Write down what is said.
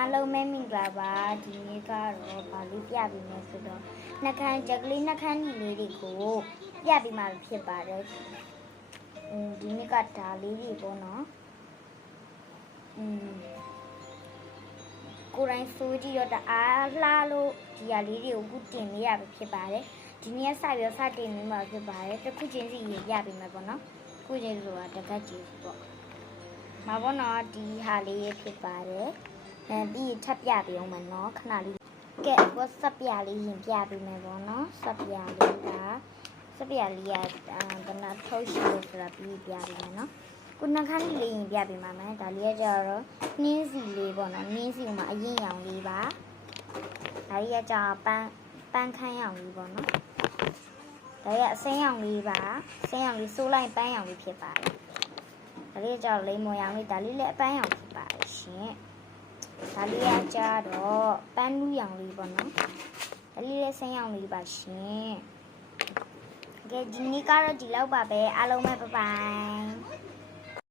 အားလုံးပဲမင်္ဂလာပါဒီနေ့ကတော့ဗာလေးပြပေးမယ်ဆိုတော့နှခမ်းကြက်ကလေးနှခမ်းညီလေးတွေကိုပြပေးမှာဖြစ်ပါတယ်ဒီနေ့ကဒါလေးတွေပေါ့နော်ကိုယ်တိုင်စိုးကြည့်တော့တအားလှလို့ဒီဟာလေးတွေကိုခုတင်လေးရပဲဖြစ်ပါတယ်ဒီနေ့စပြီးတော့စတင်နေမှာဖြစ်ပါတယ်တစ်ခုချင်းစီရပြပေးမယ်ပေါ့နော်ခုချင်းဆိုတာတပတ်ကြီးပေါ့မှာပေါ့နော်ဒီဟာလေးဖြစ်ပါတယ်ပြီးထပ်ပြပေးအောင်မယ်နော်ခဏလေးကဲအခုစပ်ပြလေးရင်ပြပေးမယ်ပေါ့နော်စပ်ပြလေးကစပ်ပြလေးကဘယ်နှထုတ်ရှိလဲဆိုတာပြီးပြပေးမယ်နော်ခုနှခမ်းလေးရင်ပြပေးမှာမယ်ဒါလေးကကြတော့နှင်းစီလေးပေါ့နော်နှင်းစီမှာအရင်ရောင်လေးပါဒါလေးကကြပန်းခမ်းရောင်လေးပေါ့နော်ဒါလေးကအစိမ်းရောင်လေးပါအစိမ်းရောင်လေးစိုးလိုက်ပန်းရောင်လေးဖြစ်ပါတယ်ဒါလေးကကြတော့လိမ္မော်ရောင်လေးဒါလေးလည်းအပန်းရောင်ဖြစ်ပါတယ်ရှင်ဒါလေးကကြတော့ပန်းနူးရောင်လေးပေါ့နော်ဒါလေးလည်းစိမ်းရောင်လေးပါရှင်ကဲဒီနေ့ကတော့ဒီလောက်ပါပဲအားလုံးပဲဘိုင်ဘိုင်